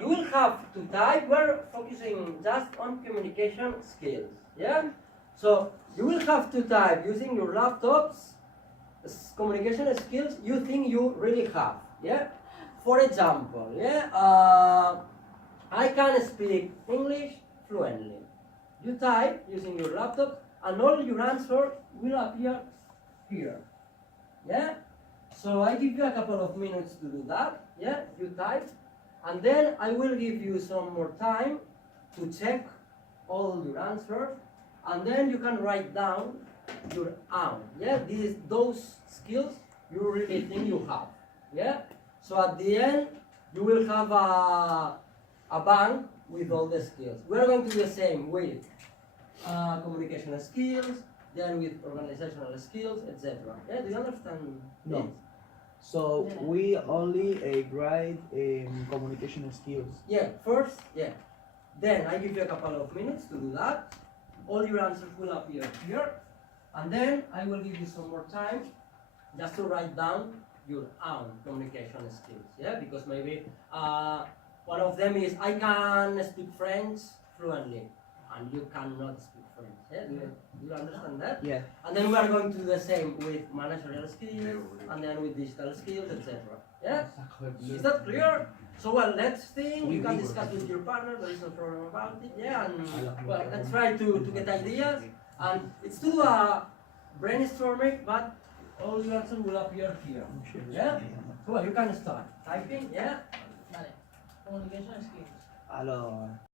You will have to type. We're focusing just on communication skills. Yeah. So you will have to type using your laptops communication skills you think you really have. Yeah. For example, I can speak English fluently. You type using your laptop, and all your answers will appear here. Yeah. So I give you a couple of minutes to do that. Yeah. You type. And then I will give you some more time to check all your answers, and then you can write down your own. Yeah, those skills you really think you have. Yeah. So at the end, you will have a bank with all the skills. We are going to do the same with communication skills, then with organizational skills, etc. Yeah. Do you understand? No. it? So we only grade communication skills. Yeah, first, yeah. Then I give you a couple of minutes to do that. All your answers will appear here. And then I will give you some more time just to write down your own communication skills. Yeah, because maybe one of them is I can speak French fluently, and you cannot speak French. Yeah, do you understand that? Yeah. And then we are going to do the same with managerial skills, and then with digital skills, etc. Yeah? Is that clear? So well, let's think. You can discuss with your partner. There is no problem about it. Yeah, and well, let's try to get ideas. And it's to do a brainstorming, but all the answers will appear here. Yeah. So well, you can start typing. Yeah. Vale. Communication skills. Alors.